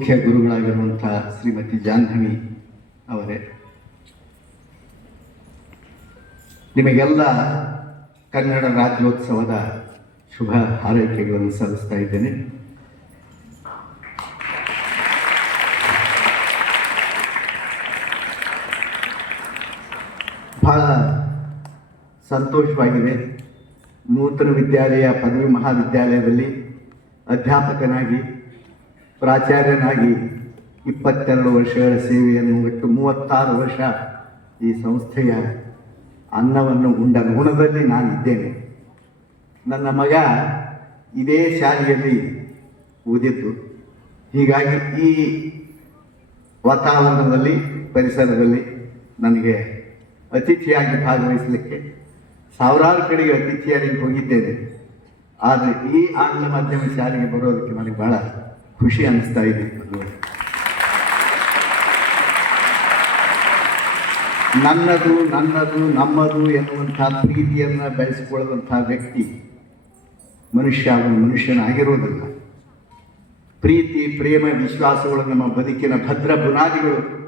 ಮುಖ್ಯ ಗುರುಗಳಾಗಿರುವಂಥ ಶ್ರೀಮತಿ ಜಾಹ್ನವಿ ಅವರೇ, ನಿಮಗೆಲ್ಲ ಕನ್ನಡ ರಾಜ್ಯೋತ್ಸವದ ಶುಭ ಹಾರೈಕೆಗಳನ್ನು ಸಲ್ಲಿಸ್ತಾ ಇದ್ದೇನೆ. ಬಹಳ ಸಂತೋಷವಾಗಿದೆ. ನೂತನ ವಿದ್ಯಾಲಯ, ಪದವಿ ಮಹಾವಿದ್ಯಾಲಯದಲ್ಲಿ ಅಧ್ಯಾಪಕನಾಗಿ ಪ್ರಾಚಾರ್ಯನಾಗಿ ಇಪ್ಪತ್ತೆರಡು ವರ್ಷಗಳ ಸೇವೆಯನ್ನು ಒಟ್ಟು ಮೂವತ್ತಾರು ವರ್ಷ ಈ ಸಂಸ್ಥೆಯ ಅನ್ನವನ್ನು ಉಂಡ ಗುಣದಲ್ಲಿ ನಾನಿದ್ದೇನೆ. ನನ್ನ ಮಗ ಇದೇ ಶಾಲೆಯಲ್ಲಿ ಓದಿದ್ದು. ಹೀಗಾಗಿ ಈ ವಾತಾವರಣದಲ್ಲಿ, ಪರಿಸರದಲ್ಲಿ ನನಗೆ ಅತಿಥಿಯಾಗಿ ಭಾಗವಹಿಸಲಿಕ್ಕೆ ಸಾವಿರಾರು ಕಡೆಗೆ ಅತಿಥಿಯಾಗಿ ಹೋಗಿದ್ದೇನೆ. ಆದರೆ ಈ ಆಂಗ್ಲ ಮಾಧ್ಯಮ ಶಾಲೆಗೆ ಬರೋದಕ್ಕೆ ನನಗೆ ಬಹಳ ಖುಷಿ ಅನ್ನಿಸ್ತಾ ಇದೆ. ನನ್ನದು ನನ್ನದು, ನಮ್ಮದು ಎನ್ನುವಂಥ ಪ್ರೀತಿಯನ್ನು ಬೆಳೆಸಿಕೊಳ್ಳುವಂಥ ವ್ಯಕ್ತಿ ಮನುಷ್ಯ ಅವನು ಮನುಷ್ಯನಾಗಿರೋದಿಲ್ಲ. ಪ್ರೀತಿ, ಪ್ರೇಮ, ವಿಶ್ವಾಸಗಳು ನಮ್ಮ ಬದುಕಿನ ಭದ್ರ ಬುನಾದಿಗಳು.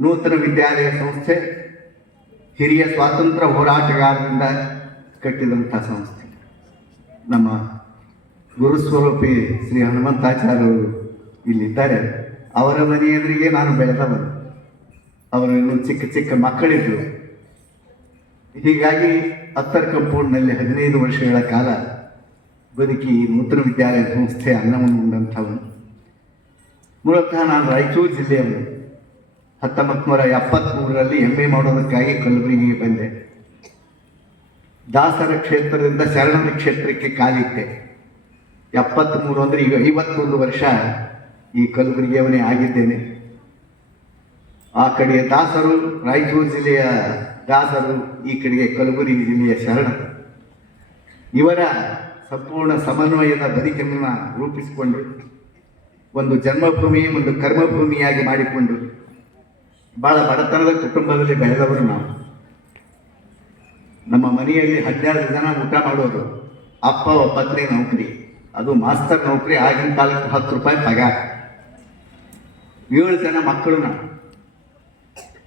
ನೂತನ ವಿದ್ಯಾಲಯ ಸಂಸ್ಥೆ, ಹಿರಿಯ ಸ್ವಾತಂತ್ರ್ಯ ಹೋರಾಟಗಾರರಿಂದ ಕಟ್ಟಿದಂಥ ಸಂಸ್ಥೆ. ನಮ್ಮ ಗುರುಸ್ವರೂಪಿ ಶ್ರೀ ಹನುಮಂತಾಚಾರ್ಯರು ಇಲ್ಲಿದ್ದಾರೆ. ಅವರ ಮನೆ ಎದುರಿಗೆ ನಾನು ಬಂದೆ ಅವರು ಇನ್ನೂ ಚಿಕ್ಕ ಚಿಕ್ಕ ಮಕ್ಕಳಿದ್ರು. ಹೀಗಾಗಿ ಅತ್ತರ್ ಕಂಪೌಂಡ್ನಲ್ಲಿ ಹದಿನೈದು ವರ್ಷಗಳ ಕಾಲ ಬದುಕಿ ನೂತನ ವಿದ್ಯಾಲಯ ಸಂಸ್ಥೆ ಅನ್ನವನ್ನು ಉಂಡಂಥವನು. ಮೂಲತಃ ನಾನು ರಾಯಚೂರು ಜಿಲ್ಲೆಯವನು. ಹತ್ತೊಂಬತ್ತು ನೂರ ಎಪ್ಪತ್ತ್ಮೂರರಲ್ಲಿ ಎಂ ಎ ಮಾಡೋದಕ್ಕಾಗಿ ಕಲಬುರಗಿಗೆ ಬಂದೆ. ದಾಸರ ಕ್ಷೇತ್ರದಿಂದ ಶರಣರ ಕ್ಷೇತ್ರಕ್ಕೆ ಕಾಲಿಟ್ಟೆ. ಎಪ್ಪತ್ತ್ಮೂರು ಅಂದರೆ ಈಗ ಐವತ್ತೊಂದು ವರ್ಷ ಈ ಕಲಬುರಗಿಯವನೇ ಆಗಿದ್ದೇನೆ. ಆ ಕಡೆಯ ದಾಸರು, ರಾಯಚೂರು ಜಿಲ್ಲೆಯ ದಾಸರು, ಈ ಕಡೆಗೆ ಕಲಬುರಗಿ ಜಿಲ್ಲೆಯ ಶರಣರು ಇವರ ಸಂಪೂರ್ಣ ಸಮನ್ವಯದ ಬದುಕನ್ನು ರೂಪಿಸಿಕೊಂಡು, ಒಂದು ಜನ್ಮಭೂಮಿ, ಒಂದು ಕರ್ಮಭೂಮಿಯಾಗಿ ಮಾಡಿಕೊಂಡು, ಬಹಳ ಬಡತನದ ಕುಟುಂಬದಲ್ಲಿ ಬೆಳೆದವರು ನಾವು. ನಮ್ಮ ಮನೆಯಲ್ಲಿ ಹದಿನಾರು ಜನ ಊಟ ಮಾಡೋದು, ಅಪ್ಪ ಒಪ್ಪತ್ನೇ ನೌಕರಿ. ಅದು ಮಾಸ್ತರ್ ನೌಕರಿ ಆಗಿನ ಕಾಲಕ್ಕೆ ಹತ್ತು ರೂಪಾಯಿ ಪಗಾರ. ಏಳು ಜನ ಮಕ್ಕಳು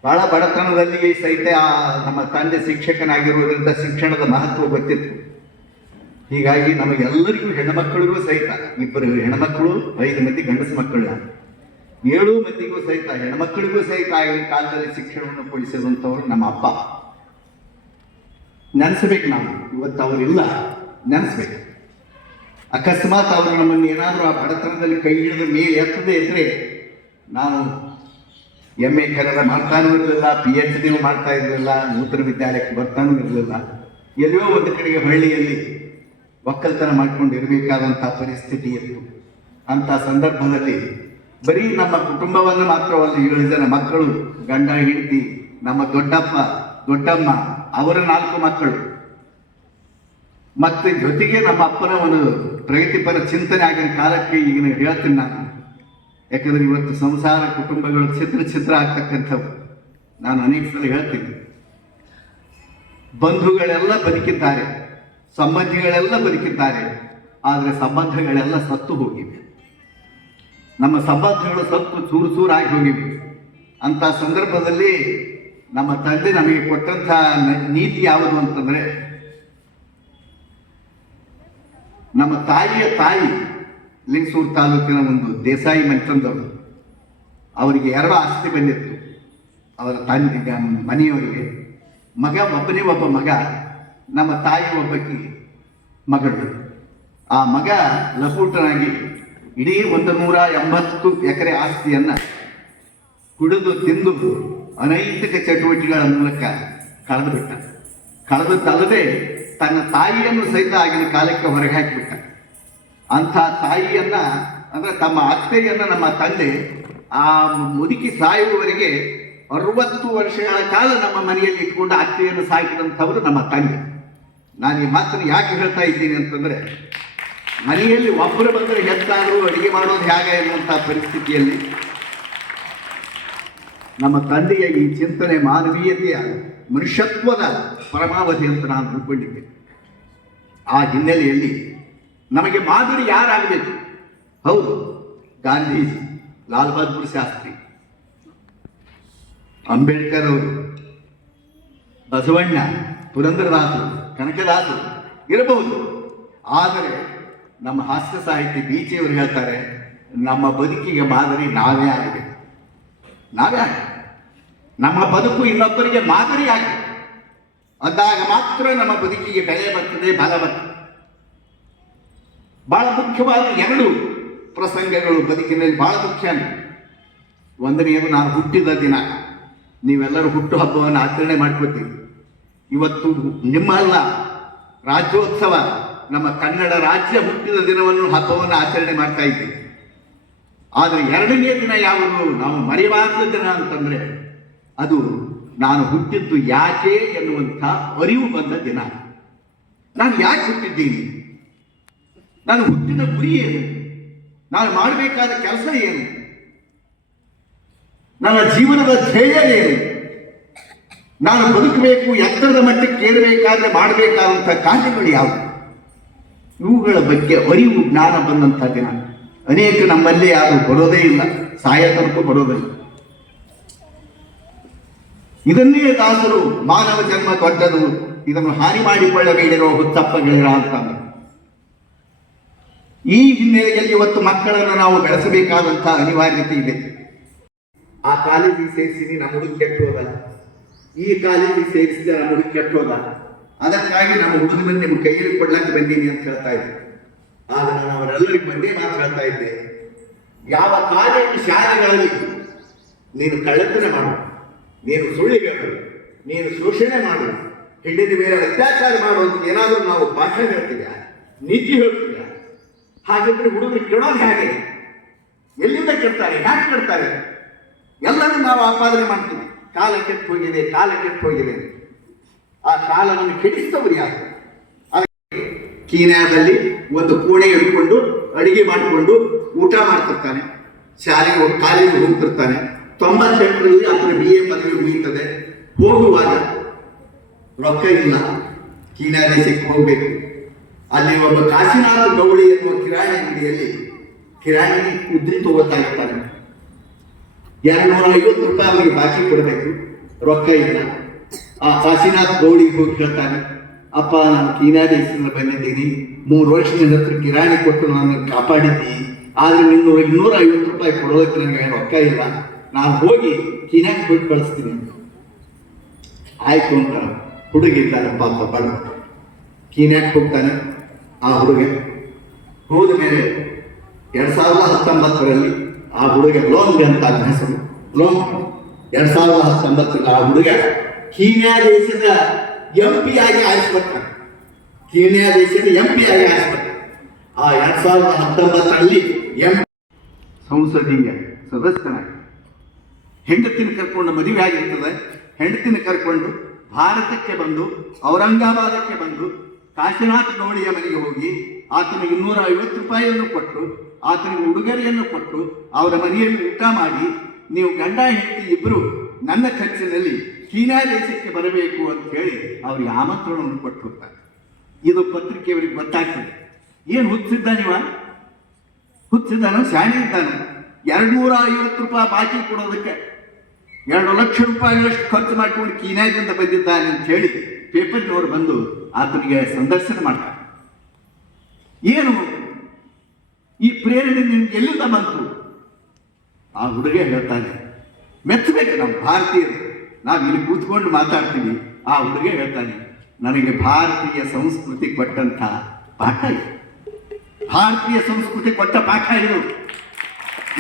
ಬಹಳ ಬಡತನದಲ್ಲಿ ಸಹಿತ ಆ ನಮ್ಮ ತಂದೆ ಶಿಕ್ಷಕನಾಗಿರುವುದರಿಂದ ಶಿಕ್ಷಣದ ಮಹತ್ವ ಗೊತ್ತಿತ್ತು. ಹೀಗಾಗಿ ನಮಗೆಲ್ಲರಿಗೂ ಹೆಣ್ಮಕ್ಕಳಿಗೂ ಸಹಿತ, ಇಬ್ಬರು ಹೆಣ್ಮಕ್ಕಳು ಐದು ಮಂದಿ ಗಂಡಸು ಮಕ್ಕಳು ಏಳು ಮಂದಿಗೂ ಸಹಿತ ಹೆಣ್ಮಕ್ಕಳಿಗೂ ಸಹಿತ ಆಗಿನ ಕಾಲದಲ್ಲಿ ಶಿಕ್ಷಣವನ್ನು ಕೊಡಿಸಿದಂಥವ್ರು ನಮ್ಮ ಅಪ್ಪ. ನೆನೆಸ್ಬೇಕು ನಾವು. ಇವತ್ತು ಅವರಿಲ್ಲ. ನೆನೆಸ್ಬೇಕು. ಅಕಸ್ಮಾತ್ ಅವರು ನಮ್ಮನ್ನು ಏನಾದರೂ ಆ ಬಡತನದಲ್ಲಿ ಕೈ ಹಿಡಿದ ಮೇಲೆ ಎತ್ತದೇ ಇದ್ರೆ ನಾವು ಎಂ ಎ ಕನ್ನಡ ಮಾಡ್ತಾನೂ ಇರಲಿಲ್ಲ ಪಿ ಎಚ್ ಡಿನೂ ಮಾಡ್ತಾ ಇರಲಿಲ್ಲ, ನೂತನ ವಿದ್ಯಾಲಯಕ್ಕೆ ಬರ್ತಾನೂ ಇರಲಿಲ್ಲ. ಎಲ್ಲಿಯೋ ಒಂದು ಕಡೆಗೆ ಹಳ್ಳಿಯಲ್ಲಿ ಒಕ್ಕಲ್ತನ ಮಾಡ್ಕೊಂಡು ಇರಬೇಕಾದಂಥ ಪರಿಸ್ಥಿತಿ ಇತ್ತು. ಅಂಥ ಸಂದರ್ಭದಲ್ಲಿ ಬರೀ ನಮ್ಮ ಕುಟುಂಬವನ್ನು ಮಾತ್ರವಲ್ಲ, ಏಳು ಜನ ಮಕ್ಕಳು, ಗಂಡ, ಹೆಂಡತಿ, ನಮ್ಮ ದೊಡ್ಡಪ್ಪ, ದೊಡ್ಡಮ್ಮ, ಅವರ ನಾಲ್ಕು ಮಕ್ಕಳು ಮತ್ತೆ ಜೊತೆಗೆ ನಮ್ಮ ಅಪ್ಪನ ಒಂದು ಪ್ರಗತಿಪರ ಚಿಂತನೆ ಆಗಿನ ಕಾಲಕ್ಕೆ ಈಗಿನ ಹೇಳ್ತೀನಿ ನಾನು. ಯಾಕಂದ್ರೆ ಇವತ್ತು ಸಂಸಾರ, ಕುಟುಂಬಗಳು ಚಿತ್ರ ಚಿತ್ರ ಆಗ್ತಕ್ಕಂಥವು. ನಾನು ಅನೇಕ ಸಲ ಹೇಳ್ತೀನಿ. ಬಂಧುಗಳೆಲ್ಲ ಬದುಕಿದ್ದಾರೆ, ಸಂಬಂಧಿಗಳೆಲ್ಲ ಬದುಕಿದ್ದಾರೆ, ಆದರೆ ಸಂಬಂಧಗಳೆಲ್ಲ ಸತ್ತು ಹೋಗಿವೆ. ನಮ್ಮ ಸಂಬಂಧಗಳು ಸತ್ತು ಚೂರು ಚೂರಾಗಿ ಹೋಗಿವೆ. ಅಂತ ಸಂದರ್ಭದಲ್ಲಿ ನಮ್ಮ ತಂದೆ ನಮಗೆ ಕೊಟ್ಟಂಥ ನೀತಿ ಯಾವುದು ಅಂತಂದ್ರೆ ನಮ್ಮ ತಾಯಿಯ ತಾಯಿ, ಲಿಂಗಸೂರು ತಾಲೂಕಿನ ಒಂದು ದೇಸಾಯಿ ಮಂಚಂದವರು, ಅವರಿಗೆ ಎರಡು ಆಸ್ತಿ ಬಂದಿತ್ತು. ಅವರ ತಂದೆ ಮನೆಯವರಿಗೆ, ಮಗ ಒಬ್ಬನೇ ಒಬ್ಬ ಮಗ, ನಮ್ಮ ತಾಯಿ ಒಬ್ಬಕ್ಕೆ ಮಗಳು. ಆ ಮಗ ಲಪೂಟನಾಗಿ ಇಡೀ ಒಂದು ನೂರ ಎಂಬತ್ತು ಎಕರೆ ಆಸ್ತಿಯನ್ನು ಕುಡಿದು ತಿಂದು ಅನೈತಿಕ ಚಟುವಟಿಕೆಗಳ ಮೂಲಕ ಕಳೆದು ಬಿಟ್ಟ ಕಳೆದದ್ದಲ್ಲದೆ ತನ್ನ ತಾಯಿಯನ್ನು ಸಹಿತ ಆಗಿನ ಕಾಲಕ್ಕೆ ಹೊರಗೆ ಹಾಕಿಬಿಟ್ಟ. ಅಂಥ ತಾಯಿಯನ್ನ, ಅಂದ್ರೆ ತಮ್ಮ ಅತ್ತೆಯನ್ನ ನಮ್ಮ ತಂದೆ ಆ ಮುದುಕಿ ಸಾಯುವವರೆಗೆ ಅರವತ್ತು ವರ್ಷಗಳ ಕಾಲ ನಮ್ಮ ಮನೆಯಲ್ಲಿ ಇಟ್ಕೊಂಡು ಅತ್ತೆಯನ್ನು ಸಾಕಿದಂಥವರು ನಮ್ಮ ತಂದೆ. ನಾನು ಈ ಮಾತನ್ನು ಯಾಕೆ ಹೇಳ್ತಾ ಇದ್ದೀನಿ ಅಂತಂದ್ರೆ, ಮನೆಯಲ್ಲಿ ಒಬ್ಬರು ಬಂದರೆ ಹೆಚ್ಚಾದರೂ ಅಡಿಗೆ ಮಾಡೋದು ಹೇಗೆ ಎನ್ನುವಂಥ ಪರಿಸ್ಥಿತಿಯಲ್ಲಿ ನಮ್ಮ ತಂದೆಯ ಈ ಚಿಂತನೆ ಮಾನವೀಯತೆಯ ಮನುಷ್ಯತ್ವದ ಪರಮಾವಧಿ ಅಂತ ನಾನು ತಿಳ್ಕೊಂಡಿದ್ದೆ. ಆ ಹಿನ್ನೆಲೆಯಲ್ಲಿ ನಮಗೆ ಮಾದರಿ ಯಾರಾಗಬೇಕು? ಹೌದು, ಗಾಂಧೀಜಿ, ಲಾಲ್ ಬಹದ್ದೂರ್ ಶಾಸ್ತ್ರಿ, ಅಂಬೇಡ್ಕರ್ ಅವರು, ಬಸವಣ್ಣ, ಪುರಂದರದಾಸರು, ಕನಕದಾಸರು ಇರಬಹುದು. ಆದರೆ ನಮ್ಮ ಹಾಸ್ಯ ಸಾಹಿತಿ ಬೀಚಿಯವರು ಹೇಳ್ತಾರೆ, ನಮ್ಮ ಬದುಕಿಗೆ ಮಾದರಿ ನಾವೇ ಆಗಿದೆ ನಾವೇ ಆಗಿದೆ ನಮ್ಮ ಬದುಕು ಇನ್ನೊಬ್ಬರಿಗೆ ಮಾದರಿಯಾಗಿ ಅದಾಗ ಮಾತ್ರ ನಮ್ಮ ಬದುಕಿಗೆ ಬೆಲೆ ಬರ್ತದೆ, ಬಲ ಬರ್ತದೆ. ಬಹಳ ಮುಖ್ಯವಾದ ಎರಡು ಪ್ರಸಂಗಗಳು ಬದುಕಿನಲ್ಲಿ ಬಹಳ ಮುಖ್ಯ ಒಂದನೆಯದು ನಾನು ಹುಟ್ಟಿದ ದಿನ. ನೀವೆಲ್ಲರೂ ಹುಟ್ಟು ಹಬ್ಬವನ್ನು ಆಚರಣೆ ಮಾಡ್ಕೋತೀವಿ ಇವತ್ತು ನಿಮ್ಮ ಅಲ್ಲ, ರಾಜ್ಯೋತ್ಸವ. ನಮ್ಮ ಕನ್ನಡ ರಾಜ್ಯ ಹುಟ್ಟಿದ ದಿನವನ್ನು ಹಬ್ಬವನ್ನು ಆಚರಣೆ ಮಾಡ್ತಾ ಇದ್ದೀವಿ. ಆದರೆ ಎರಡನೇ ದಿನ ಯಾವುದು ನಾವು ಮರೆಯಬಾರದ ದಿನ ಅಂತಂದರೆ ಅದು ನಾನು ಹುಟ್ಟಿದ್ದು ಯಾಕೆ ಎನ್ನುವಂಥ ಅರಿವು ಬಂದ ದಿನ. ನಾನು ಯಾಕೆ ಹುಟ್ಟಿದ್ದೀನಿ? ನಾನು ಹುಟ್ಟಿದ ಗುರಿ ಏನು? ನಾನು ಮಾಡಬೇಕಾದ ಕೆಲಸ ಏನು? ನನ್ನ ಜೀವನದ ಧ್ಯೇಯ ಏನು? ನಾನು ಬದುಕಬೇಕು, ಎತ್ತರದ ಮಟ್ಟಕ್ಕೆ ಕೇಳಬೇಕಾದ್ರೆ ಮಾಡಬೇಕಾದಂಥ ಕಾರ್ಯಗಳು ಯಾವುವು ಇವುಗಳ ಬಗ್ಗೆ ಅರಿವು, ಜ್ಞಾನ ಬಂದಂಥ ದಿನ. ಅನೇಕ ನಮ್ಮಲ್ಲಿ ಯಾರು ಬರೋದೇ ಇಲ್ಲ ಸಾಯ ಬರೋದಿಲ್ಲ. ಇದನ್ನೇ ದಾಸರು ಮಾನವ ಜನ್ಮ ದೊಡ್ಡದು, ಇದನ್ನು ಹಾನಿ ಮಾಡಿಕೊಳ್ಳಬೇಡಿರೋ ಹುತ್ತಪ್ಪಗಳಿರ ಅಂತಾರೆ. ಈ ಹಿನ್ನೆಲೆಯಲ್ಲಿ ಇವತ್ತು ಮಕ್ಕಳನ್ನು ನಾವು ಬೆಳೆಸಬೇಕಾದಂತಹ ಅನಿವಾರ್ಯತೆ ಇದೆ. ಆ ಕಾಲೇಜಿಗೆ ಸೇರಿಸಿ ನಮ್ಮ ಹುಡುಗ ಕೆಟ್ಟೋದ ಈ ಕಾಲೇಜಿಗೆ ಸೇರಿಸಿದ ನಮ್ಮ ಹುಡುಗ ಕೆಟ್ಟೋದ ಅದಕ್ಕಾಗಿ ನಮ್ಮ ಬಂದು ನಿಮ್ಮ ಕೈಯಲ್ಲಿ ಕೊಡ್ಲಕ್ಕೆ ಬಂದೀನಿ ಅಂತ ಹೇಳ್ತಾ ಇದ್ದೆ. ಆಗ ನಾನು ಅವರೆಲ್ಲರಿಗೂ ಬಂದೇ ಮಾತಾಡ್ತಾ ಇದ್ದೆ. ಯಾವ ಕಾಲೇಜು ಶಾಲೆಗಳಲ್ಲಿ ನೀನು ಕಳ್ಳತನ ಮಾಡು, ನೀನು ಸುಳ್ಳು ಹೇಳು, ನೀನು ಶೋಷಣೆ ಮಾಡು ಹೆಣ್ಣಿನ ಮೇಲೆ ಅತ್ಯಾಚಾರ ಮಾಡು ಅಂತ ಏನಾದರೂ ನಾವು ಭಾಷಣ ಹೇಳ್ತೀವಿ ನೀತಿ ಹೇಳ್ತೀವಿ ಹಾಗಿದ್ರೆ ಹುಡುಗರು ಕೇಳೋದು ಹೇಗೆ? ಎಲ್ಲಿಂದ ಕೆಡ್ತಾರೆ ಹ್ಯಾಕ್ ಕೆಡ್ತಾರೆ ಎಲ್ಲರೂ ನಾವು ಆಪಾದನೆ ಮಾಡ್ತೀವಿ. ಕಾಲ ಕೆಟ್ಟು ಹೋಗಿದೆ, ಕಾಲ ಕೆಟ್ಟು ಹೋಗಿದೆ. ಆ ಕಾಲವನ್ನು ಕೆಡಿಸಿದವರು ಯಾರು? ಕೀನ್ಯಾದಲ್ಲಿ ಒಂದು ಕೋಣೆ ಹಿಡ್ಕೊಂಡು ಅಡಿಗೆ ಮಾಡಿಕೊಂಡು ಊಟ ಮಾಡ್ತಿರ್ತಾನೆ. ಶಾಲೆಗೆ ಕಾಲೇಜಿಗೆ ಹೋಗ್ತಿರ್ತಾನೆ. ತೊಂಬತ್ತೆಂಟರಲ್ಲಿ ಅದರ ಬಿ ಎ ಪದವಿ ಮುಗೀತದೆ ಹೋಗುವಾಗ ರೊಕ್ಕ ಇಲ್ಲ. ಕೀನ್ಯಾ ದೇಶಕ್ಕೆ ಹೋಗಬೇಕು. ಅಲ್ಲಿ ಒಬ್ಬ ಕಾಶಿನಾಥ ಗೌಳಿ ಎನ್ನುವ ಕಿರಾಣಿ ಅಂಗಡಿಯಲ್ಲಿ ಕಿರಾಣಿ ಉದ್ರಿ ತಗೋತಾ ಇರ್ತಾನೆ. ಎರಡು ಐವತ್ತು ರೂಪಾಯಿ ಅವರಿಗೆ ಬಾಕಿ ಕೊಡಬೇಕು. ರೊಕ್ಕ ಇಲ್ಲ. ಆ ಕಾಶಿನಾಥ್ ಗೌಳಿಗೆ ಹೋಗಿ ಹೇಳ್ತಾನೆ ಅಪ್ಪ, ನಾನು ಕೀನಾ ದೇಶದಿಂದ ಬಂದಿದ್ದೀನಿ. ಮೂರು ವರ್ಷದಿಂದ ಹತ್ರ ಕಿರಾಣಿ ಕೊಟ್ಟು ನಾನು ಕಾಪಾಡಿದ್ದೀನಿ. ಆದರೆ ನಿನ್ನ ಇನ್ನೂರ ಐವತ್ತು ರೂಪಾಯಿ ಕೊಡೋದಕ್ಕೆ ನನಗೆ ರೊಕ್ಕ ಇಲ್ಲ. ನಾನು ಹೋಗಿ ಕೀನಾಕ್ಕೆ ಕೊಟ್ಟು ಕಳಿಸ್ತೀನಿ. ಆಯ್ತು ಅಂತ ಹುಡುಗಿದ್ದಾನೆ ಪಾಪ ಬಡ ಕೀನ್ಯಾಕ್ ಹೋಗ್ತಾನೆ ಆ ಹುಡುಗ. ಹೋದ ಮೇಲೆ ಎರಡು ಸಾವಿರದ ಹತ್ತೊಂಬತ್ತರಲ್ಲಿ ಆ ಹುಡುಗ ಲೋನ್ ಅಂತ ಹೆಸರು ಲೋನ್ ಎರಡು ಸಾವಿರದ ಹತ್ತೊಂಬತ್ತರಲ್ಲಿ ಆ ಹುಡುಗ ಕೀನ್ಯಾ ದೇಶದ ಎಂ ಪಿ ಆಗಿ ಆರಿಸ್ಕೊಡ್ತಾನೆ ಕೀನ್ಯಾ ದೇಶದ ಎಂ ಪಿ ಆಗಿ ಆರಿಸ್ಕೊಡ್ತಾನೆ ಆ ಎರಡ್ ಸಾವಿರದ ಹತ್ತೊಂಬತ್ತರಲ್ಲಿ ಎಂ ಸಂಸದೀಯ ಸದಸ್ಯನಾಗಿ. ಹೆಂಡತಿನ ಕರ್ಕೊಂಡು ಮದುವೆ ಆಗಿರ್ತದೆ. ಹೆಂಡತಿನ ಕರ್ಕೊಂಡು ಭಾರತಕ್ಕೆ ಬಂದು, ಔರಂಗಾಬಾದಕ್ಕೆ ಬಂದು, ಕಾಶಿನಾಥ್ ನೋಡಿಯ ಮನೆಗೆ ಹೋಗಿ, ಆತನಿಗೆ ಇನ್ನೂರ ಐವತ್ತು ರೂಪಾಯಿಯನ್ನು ಕೊಟ್ಟು, ಆತನಿಗೆ ಉಡುಗೊರೆಯನ್ನು ಕೊಟ್ಟು, ಅವರ ಮನೆಯಲ್ಲಿ ಊಟ ಮಾಡಿ, ನೀವು ಗಂಡ ಹೆಂಡತಿ ಇಬ್ಬರು ನನ್ನ ಖರ್ಚಿನಲ್ಲಿ ಕೀನಾ ದೇಶಕ್ಕೆ ಬರಬೇಕು ಅಂತ ಹೇಳಿ ಅವರಿಗೆ ಆಮಂತ್ರಣವನ್ನು ಕೊಟ್ಟು ಹೋಗ್ತಾರೆ ಇದು ಪತ್ರಿಕೆಯವರಿಗೆ ಗೊತ್ತಾಗ್ತದೆ. ಏನು ಹುಚ್ಚಿದ್ದಾನಿವ ಹುಚ್ಚಿದ್ದಾನು ಶಾಣೆ ಇದ್ದಾನೆ. ಎರಡು ನೂರ ಐವತ್ತು ರೂಪಾಯಿ ಬಾಕಿ ಕೊಡೋದಕ್ಕೆ ಎರಡು ಲಕ್ಷ ರೂಪಾಯಿಗಳಷ್ಟು ಖರ್ಚು ಮಾಡಿಕೊಂಡು ಚೀನಾದಿಂದ ಬಂದಿದ್ದಾನೆ ಅಂತ ಹೇಳಿ ಪೇಪರ್ನವರು ಬಂದು ಆತನಿಗೆ ಸಂದರ್ಶನ ಮಾಡ್ತಾರೆ. ಏನು? ಈ ಪ್ರೇರಣೆ ನಿಮ್ಗೆ ಎಲ್ಲಿಂದ ಬಂತು? ಆ ಹುಡುಗ ಹೇಳ್ತಾನೆ, ಮೆಚ್ಚಬೇಕು ನಮ್ಮ ಭಾರತೀಯರು ನಾವು ಇಲ್ಲಿ ಕೂತ್ಕೊಂಡು ಮಾತಾಡ್ತೀವಿ ಆ ಹುಡುಗ ಹೇಳ್ತಾನೆ, ನನಗೆ ಭಾರತೀಯ ಸಂಸ್ಕೃತಿ ಕೊಟ್ಟಂತ ಪಾಠ ಇದು. ಭಾರತೀಯ ಸಂಸ್ಕೃತಿ ಕೊಟ್ಟ ಪಾಠ ಇದು.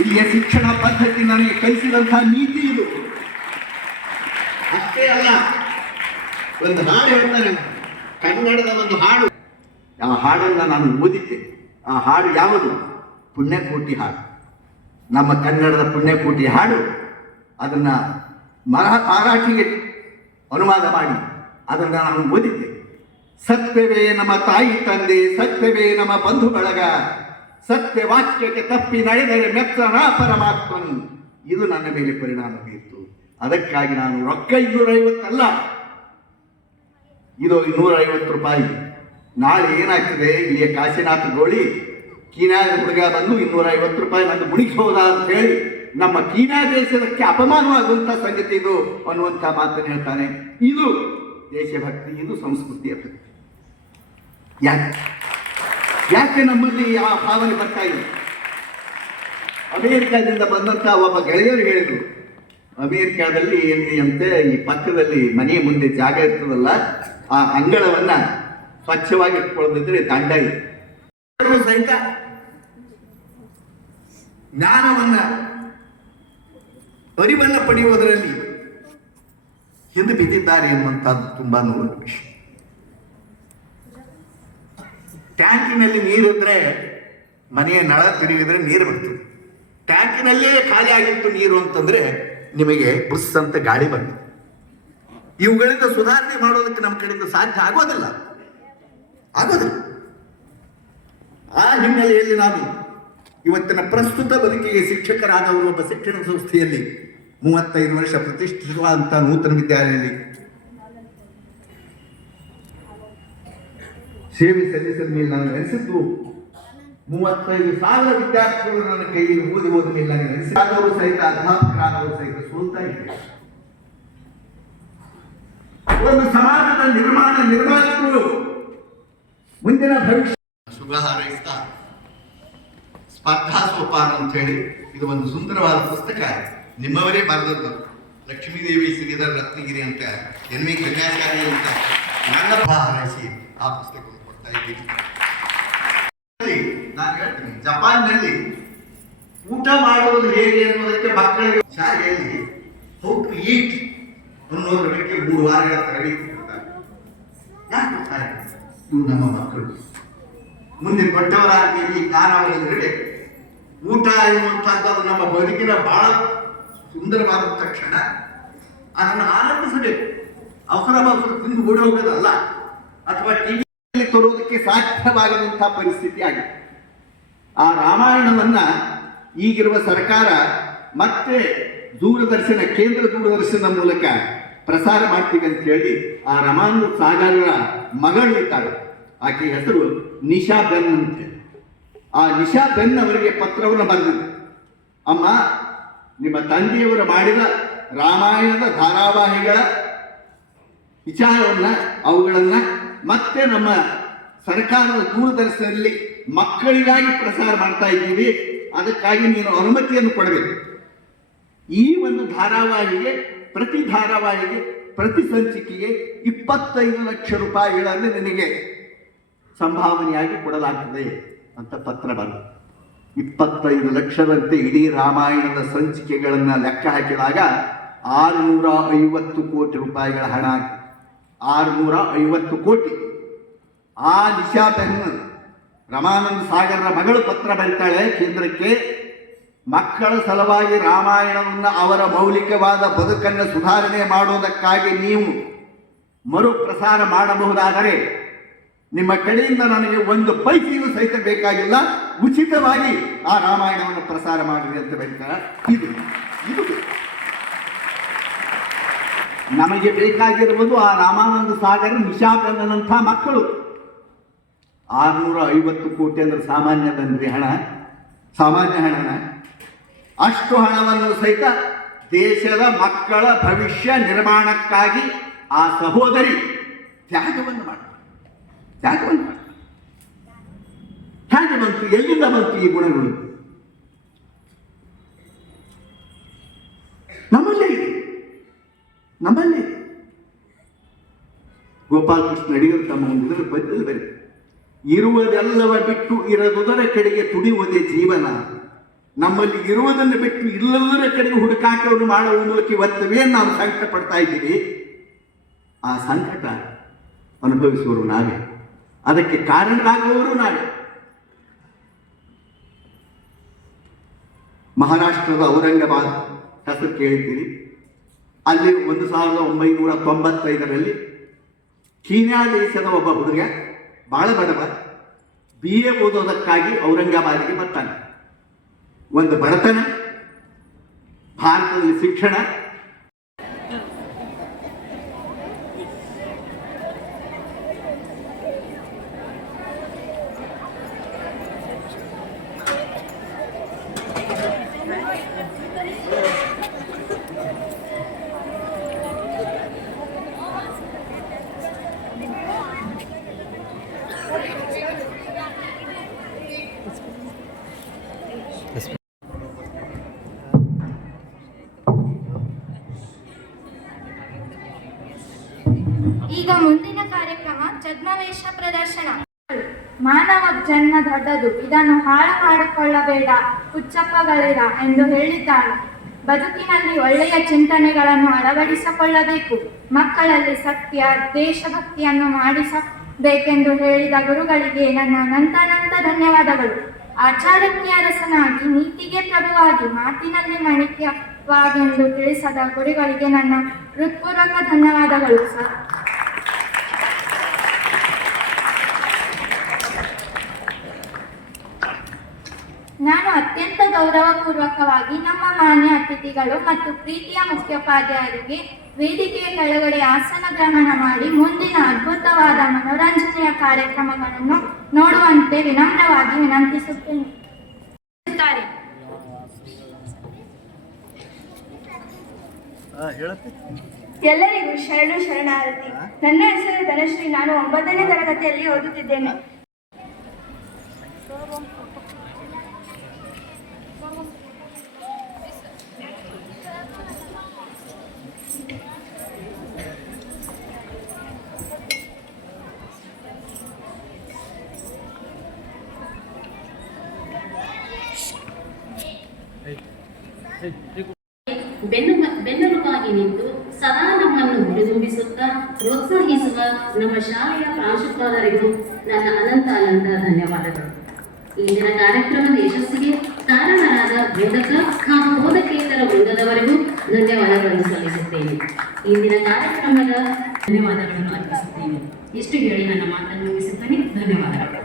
ಇಲ್ಲಿಯ ಶಿಕ್ಷಣ ಪದ್ಧತಿ ನನಗೆ ಕಲಿಸಿದಂತಹ ನೀತಿ ಇದು. ಅಷ್ಟೇ ಅಲ್ಲ, ಒಂದು ಹಾಡು ಹೇಳ್ತಾನೆ, ಕನ್ನಡದ ಒಂದು ಹಾಡು. ಆ ಹಾಡನ್ನ ನಾನು ಓದಿದ್ದೆ. ಆ ಹಾಡು ಯಾವುದು? ಪುಣ್ಯಕೋಟಿ ಹಾಡು. ನಮ್ಮ ಕನ್ನಡದ ಪುಣ್ಯಕೋಟಿ ಹಾಡು. ಅದನ್ನ ಮರ ಮರಾಠಿಗೆ ಅನುವಾದ ಮಾಡಿ. ಅದನ್ನು ನಾನು ಓದಿದ್ದೆ. ಸತ್ಯವೇ ನಮ್ಮ ತಾಯಿ ತಂದೆ, ಸತ್ಯವೇ ನಮ್ಮ ಬಂಧು ಬಳಗ ಸತ್ಯ ವಾಕ್ಯಕ್ಕೆ ತಪ್ಪಿ ನಡೆದರೆ ಮೆಚ್ಚನ ಪರಮಾತ್ಮನು. ಇದು ನನ್ನ ಮೇಲೆ ಪರಿಣಾಮ ಬೀರ್ತು. ಅದಕ್ಕಾಗಿ ನಾನು ರೊಕ್ಕ ಇನ್ನೂರೈವತ್ತಲ್ಲ. ಇದು ಇನ್ನೂರೈವತ್ತು ರೂಪಾಯಿ. ನಾಳೆ ಏನಾಗ್ತದೆ? ಇಲ್ಲಿಯ ಕಾಶಿನಾಥ ಗೋಳಿ ಕೀನಾದ ಹುಡುಗ ಬಂದು ಇನ್ನೂರೈವತ್ತು ರೂಪಾಯಿ ನಂದು ಮುಣಿಸೋದ ಅಂತ ಹೇಳಿ ನಮ್ಮ ಕೀನ್ಯಾ ದೇಶದಕ್ಕೆ ಅಪಮಾನವಾಗುವಂಥ ಸಂಗತಿ ಇದು ಅನ್ನುವಂಥ ಮಾತನ್ನು ಹೇಳ್ತಾನೆ. ಇದು ದೇಶಭಕ್ತಿ, ಇದು ಸಂಸ್ಕೃತಿಯ ಭಕ್ತಿ. ಯಾಕೆ? ಯಾಕೆ ನಮ್ಮಲ್ಲಿ ಆ ಭಾವನೆ ಬರ್ತಾ ಇದೆ? ಅಮೇರಿಕಾದಿಂದ ಬಂದಂತ ಒಬ್ಬ ಗೆಳೆಯರು ಹೇಳಿದ್ರು, ಅಮೇರಿಕಾದಲ್ಲಿ ಅಂತೆ ಈ ಪಕ್ಕದಲ್ಲಿ ಮನೆಯ ಮುಂದೆ ಜಾಗ ಇರ್ತದಲ್ಲ, ಆ ಅಂಗಳವನ್ನ ಸ್ವಚ್ಛವಾಗಿ ಇಟ್ಕೊಳ್ಳದಿದ್ರೆ ದಂಡ ಇದೆ. ಸಹಿತ ಜ್ಞಾನವನ್ನ ಅರಿವನ್ನ ಪಡೆಯುವುದರಲ್ಲಿ ಹಿಂದೆ ಬಿದ್ದಿದ್ದಾರೆ ಎನ್ನುವಂಥದ್ದು ತುಂಬ ನೋಡುವ ವಿಷಯ. ಟ್ಯಾಂಕಿನಲ್ಲಿ ನೀರಿದ್ರೆ ಮನೆಯ ನಳ ತಿರುಗಿದ್ರೆ ನೀರು ಬರ್ತದೆ. ಟ್ಯಾಂಕಿನಲ್ಲೇ ಖಾಲಿ ಆಗಿತ್ತು ನೀರು ಅಂತಂದ್ರೆ ನಿಮಗೆ ಬುಸ್ ಅಂತ ಗಾಳಿ ಬಂತು. ಇವುಗಳಿಂದ ಸುಧಾರಣೆ ಮಾಡೋದಕ್ಕೆ ನಮ್ಮ ಕಡೆಯಿಂದ ಸಾಧ್ಯ ಆಗೋದಿಲ್ಲ. ಆಗೋದಿಲ್ಲ. ಆ ಹಿನ್ನೆಲೆಯಲ್ಲಿ ನಾನು ಇವತ್ತಿನ ಪ್ರಸ್ತುತ ಬದುಕಿಗೆ ಶಿಕ್ಷಕರಾದವರು ಒಬ್ಬ ಶಿಕ್ಷಣ ಸಂಸ್ಥೆಯಲ್ಲಿ ಮೂವತ್ತೈದು ವರ್ಷ ಪ್ರತಿಷ್ಠಿಸುವಂತಹ ನೂತನ ವಿದ್ಯಾಲಯದಲ್ಲಿ ಸೇವೆ ಸಲ್ಲಿಸಿದ ಮೇಲೆ ನಾನು ನೆಲೆಸಿದ್ದು ಮೂವತ್ತೈದು ಸಾವಿರ ವಿದ್ಯಾರ್ಥಿಗಳು ನನ್ನ ಕೈಯಲ್ಲಿ ಓದಿ ಹೋದ ಮೇಲೆ ನನಗೆ ನೆಲೆಸಿದವರು ಸಹಿತ ಅಧ್ಯಾಪಕರಾದವರು ಸಹಿತ ಸೋಲ್ತಾ ಇದ್ದೆ. ಒಂದು ಸಮಾಜದ ನಿರ್ಮಾಣ ನಿರ್ಮಾಣಗಳು ಮುಂದಿನ ಭವಿಷ್ಯ ಶುಭ ಹಾರೈಸ್ತಾ ಸ್ಪರ್ಧಾ ಸೋಪಾನ ಅಂತ ಹೇಳಿ ಇದು ಒಂದು ಸುಂದರವಾದ ಪುಸ್ತಕ. ನಿಮ್ಮವರೇ ಬರೆದದ್ದು. ಲಕ್ಷ್ಮೀದೇವಿ ಸಿರಿಧರ ರತ್ನಗಿರಿ ಅಂತ ಎನ್ ವಿ ಕನ್ಯಾಚಾರಿ ಅಂತ. ನನ್ನ ಶುಭ ಹಾರೈಸಿ ಆ ಪುಸ್ತಕವನ್ನು ಕೊಡ್ತಾ ಇದ್ದೀನಿ. ನಾನು ಹೇಳ್ತೀನಿ. ಜಪಾನ್ನಲ್ಲಿ ಊಟ ಮಾಡುವುದು ಹೇಗೆ ಅನ್ನೋದಕ್ಕೆ ಮಕ್ಕಳಿಗೆ ಶಾಲೆಯಲ್ಲಿ ಹೌ ಟು ಈಟ್ ಅನ್ನೋದ್ರ ಮೂರು ವಾರಗಳ ತರಬೇತಿ ಕೊಡ್ತಾರೆ. ಯಾಕೆ ಇವು ನಮ್ಮ ಮಕ್ಕಳು. ಮುಂದೆ ದೊಡ್ಡವರಾಗಿ ನಾನು ಅವರಲ್ಲಿ ಇರಬೇಕು ಊಟ ಅದು ನಮ್ಮ ಬದುಕಿನ ಬಹಳ ಸುಂದರವಾದಂಥ ಕ್ಷಣ. ಅದನ್ನು ಆನಂದಿಸಬೇಕು ಅವಸರ ಅವಸರ ತಿಂದು ಓಡಿ ಹೋಗೋದಲ್ಲ. ಅಥವಾ ಟಿವಿಯಲ್ಲಿ ತರುವುದಕ್ಕೆ ಸಾಧ್ಯವಾಗದಂಥ ಪರಿಸ್ಥಿತಿ ಆಗಿದೆ. ಆ ರಾಮಾಯಣವನ್ನ ಈಗಿರುವ ಸರ್ಕಾರ ಮತ್ತೆ ದೂರದರ್ಶನ, ಕೇಂದ್ರ ದೂರದರ್ಶನ ಮೂಲಕ ಪ್ರಸಾರ ಮಾಡ್ತೀವಿ ಅಂತ ಹೇಳಿ ಆ ರಮಾನು ಸಾಗರರ ಮಗಳು ಆಕೆ ಹೆಸರು ನಿಶಾ ಬೆನ್ ಅಂತ ಆ ನಿಶಾ ಬೆನ್ ಅವರಿಗೆ ಪತ್ರವನ್ನು ಬರೆದಿದೆ ಅಮ್ಮ, ನಿಮ್ಮ ತಂದೆಯವರು ಮಾಡಿದ ರಾಮಾಯಣದ ಧಾರಾವಾಹಿಗಳ ವಿಚಾರವನ್ನು, ಅವುಗಳನ್ನು ಮತ್ತೆ ನಮ್ಮ ಸರ್ಕಾರದ ದೂರದರ್ಶನದಲ್ಲಿ ಮಕ್ಕಳಿಗಾಗಿ ಪ್ರಸಾರ ಮಾಡ್ತಾ ಇದ್ದೀವಿ. ಅದಕ್ಕಾಗಿ ನೀನು ಅನುಮತಿಯನ್ನು ಕೊಡಬೇಕು. ಈ ಒಂದು ಧಾರಾವಾಹಿಗೆ, ಪ್ರತಿ ಧಾರಾವಾಹಿಗೆ, ಪ್ರತಿ ಸಂಚಿಕೆಗೆ ಇಪ್ಪತ್ತೈದು ಲಕ್ಷ ರೂಪಾಯಿಗಳನ್ನು ನಿನಗೆ ಸಂಭಾವನೆಯಾಗಿ ಕೊಡಲಾಗ್ತದೆ. ಅಂತ ಪತ್ರ ಬಂತು. ಇಪ್ಪತ್ತೈದು ಲಕ್ಷದಂತೆ ಇಡೀ ರಾಮಾಯಣದ ಸಂಚಿಕೆಗಳನ್ನು ಲೆಕ್ಕ ಹಾಕಿದಾಗ ಆರುನೂರ ಐವತ್ತು ಕೋಟಿ ರೂಪಾಯಿಗಳ ಹಣ ಆಗಿದೆ ಆರುನೂರ ಐವತ್ತು ಕೋಟಿ. ಆ ನಿಶಾ ಬೆನ್ ರಮಾನಂದ ಸಾಗರರ ಮಗಳು ಪತ್ರ ಬರೀತಾಳೆ ಕೇಂದ್ರಕ್ಕೆ. ಮಕ್ಕಳ ಸಲುವಾಗಿ ರಾಮಾಯಣವನ್ನು ಅವರ ಮೌಲಿಕವಾದ ಬದುಕನ್ನು ಸುಧಾರಣೆ ಮಾಡುವುದಕ್ಕಾಗಿ ನೀವು ಮರುಪ್ರಸಾರ ಮಾಡಬಹುದಾದರೆ ನಿಮ್ಮ ಕಡೆಯಿಂದ ನನಗೆ ಒಂದು ಪೈಸೆಯೂ ಸಹಿತ ಬೇಕಾಗಿಲ್ಲ. ಉಚಿತವಾಗಿ ಆ ರಾಮಾಯಣವನ್ನು ಪ್ರಸಾರ ಮಾಡಿರಿ ಅಂತ ಹೇಳ್ತಾರೆ. ಇದು ಇದು ನಮಗೆ ಬೇಕಾಗಿರುವುದು ಆ ರಾಮಾನಂದ ಸಾಗರ ನಿಶಾಗಂಧನಂಥ ಮಕ್ಕಳು. ಆರುನೂರ ಐವತ್ತು ಕೋಟಿ ಅಂದ್ರೆ ಸಾಮಾನ್ಯದನ್ರಿ ಹಣ. ಸಾಮಾನ್ಯ ಹಣನ. ಅಷ್ಟು ಹಣವನ್ನು ಸಹಿತ ದೇಶದ ಮಕ್ಕಳ ಭವಿಷ್ಯ ನಿರ್ಮಾಣಕ್ಕಾಗಿ ಆ ಸಹೋದರಿ ತ್ಯಾಗವನ್ನು ಮಾಡ್ತಾರೆ. ತ್ಯಾಗವನ್ನು ಬಂತು ಹೇಗೆ ಬಂತು, ಎಲ್ಲಿಂದ ಬಂತು ಈ ಗುಣಗಳು? ನಮ್ಮಲ್ಲೇ ಇದೆ. ನಮ್ಮಲ್ಲೇ. ಗೋಪಾಲಕೃಷ್ಣ ಅಡಿಗರು ತಮ್ಮ ಒಂದು ಇದರ ಪದ್ಯದಲ್ಲಿ ಬರೀ, ಇರುವುದೆಲ್ಲವ ಬಿಟ್ಟು ಇರದುದರ ಕಡೆಗೆ ತುಡಿಯುವುದೇ ಜೀವನ. ನಮ್ಮಲ್ಲಿ ಇರುವುದನ್ನು ಬಿಟ್ಟು ಇಲ್ಲದರ ಕಡೆಗೆ ಹುಡುಕಾಟವನ್ನು ಮಾಡುವ ಮೂಲಕ ಇವತ್ತವೇ ನಾವು ಸಂಕಟ ಪಡ್ತಾ ಇದ್ದೀವಿ. ಆ ಸಂಕಟ ಅನುಭವಿಸುವರು ನಾವೇ. ಅದಕ್ಕೆ ಕಾರಣರಾಗುವವರು ನಾಳೆ ಮಹಾರಾಷ್ಟ್ರದ ಔರಂಗಾಬಾದ್ ಹೆಸರು ಕೇಳ್ತೀನಿ ಅಲ್ಲಿ ಒಂದು ಸಾವಿರದ ಒಂಬೈನೂರ ತೊಂಬತ್ತೈದರಲ್ಲಿ ಕೀನ್ಯಾ ದೇಶದ ಒಬ್ಬ ಹುಡುಗ ಬಹಳ ಬಡವ, ಬಿ ಎ ಓದೋದಕ್ಕಾಗಿ ಔರಂಗಾಬಾದಿಗೆ ಬರ್ತಾನೆ. ಒಂದು ಬಡತನ, ಭಾರತದಲ್ಲಿ ಶಿಕ್ಷಣ ಈಗ ಮುಂದಿನ ಕಾರ್ಯಕ್ರಮ ಛದ್ಮವೇಷ ಪ್ರದರ್ಶನ ಮಾನವ ಜನ್ಮ ದೊಡ್ಡದು. ಇದನ್ನು ಹಾಳು ಮಾಡಿಕೊಳ್ಳಬೇಡ, ಹುಚ್ಚಪ್ಪಗಳಿರ ಎಂದು ಹೇಳಿದ್ದಾನೆ. ಬದುಕಿನಲ್ಲಿ ಒಳ್ಳೆಯ ಚಿಂತನೆಗಳನ್ನು ಅಳವಡಿಸಿಕೊಳ್ಳಬೇಕು. ಮಕ್ಕಳಲ್ಲಿ ಸತ್ಯ, ದೇಶಭಕ್ತಿಯನ್ನು ಮಾಡಿಸಬೇಕೆಂದು ಹೇಳಿದ ಗುರುಗಳಿಗೆ ನನ್ನ ನಂತನಂತ ಧನ್ಯವಾದಗಳು. ಆಚಾರಕ್ಕೆ ಅರಸನಾಗಿ, ನೀತಿಗೆ ಪ್ರಭುವಾಗಿ, ಮಾತಿನಲ್ಲಿ ಮಾಣಿಕ್ಯವಾಗೆಂದು ತಿಳಿಸದ ಗುರುಗಳಿಗೆ ನನ್ನ ಹೃತ್ಪೂರ್ವಕ ಧನ್ಯವಾದಗಳು, ಸರ್ ನಾನು ಅತ್ಯಂತ ಗೌರವಪೂರ್ವಕವಾಗಿ ನಮ್ಮ ಮಾನ್ಯ ಅತಿಥಿಗಳು ಮತ್ತು ಪ್ರೀತಿಯ ಮುಖ್ಯೋಪಾಧ್ಯಾಯರಿಗೆ ವೇದಿಕೆಯ ಕೆಳಗಡೆ ಆಸನ ಗ್ರಹಣ ಮಾಡಿ ಮುಂದಿನ ಅದ್ಭುತವಾದ ಮನೋರಂಜನೆಯ ಕಾರ್ಯಕ್ರಮಗಳನ್ನು ನೋಡುವಂತೆ ವಿನಮ್ರವಾಗಿ ವಿನಂತಿಸುತ್ತೇನೆ. ಎಲ್ಲರಿಗೂ ಶರಣು ಶರಣಾರತಿ ನನ್ನ ಹೆಸರು ಧನಶ್ರೀ. ನಾನು ಒಂಬತ್ತನೇ ತರಗತಿಯಲ್ಲಿ ಓದುತ್ತಿದ್ದೇನೆ. ಬೆನ್ನು ಬೆನ್ನೆಲುಬಾಗಿ ನಿಂತು ಸದಾ ನಮ್ಮನ್ನು ಹುರಿದುಂಬಿಸುತ್ತಾ ಪ್ರೋತ್ಸಾಹಿಸುವ ನಮ್ಮ ಶಾಲೆಯ ಪ್ರಾಂಶುಪಾಲರಿಗೂ ನನ್ನ ಅನಂತ ಅನಂತ ಧನ್ಯವಾದಗಳು. ಇಂದಿನ ಕಾರ್ಯಕ್ರಮದ ಯಶಸ್ಸಿಗೆ ಕಾರಣರಾದ ಬೋಧಕ ಹಾಗೂ ಬೋಧಕೇತರ ವೃಂದದವರೆಗೂ ಧನ್ಯವಾದಗಳನ್ನು ಸಲ್ಲಿಸುತ್ತೇನೆ. ಇಂದಿನ ಕಾರ್ಯಕ್ರಮದ ಧನ್ಯವಾದಗಳನ್ನು ಅರ್ಪಿಸುತ್ತೇನೆ. ಇಷ್ಟು ಹೇಳಿ ನನ್ನ ಮಾತನ್ನು ಮುಗಿಸುತ್ತೇನೆ. ಧನ್ಯವಾದಗಳು.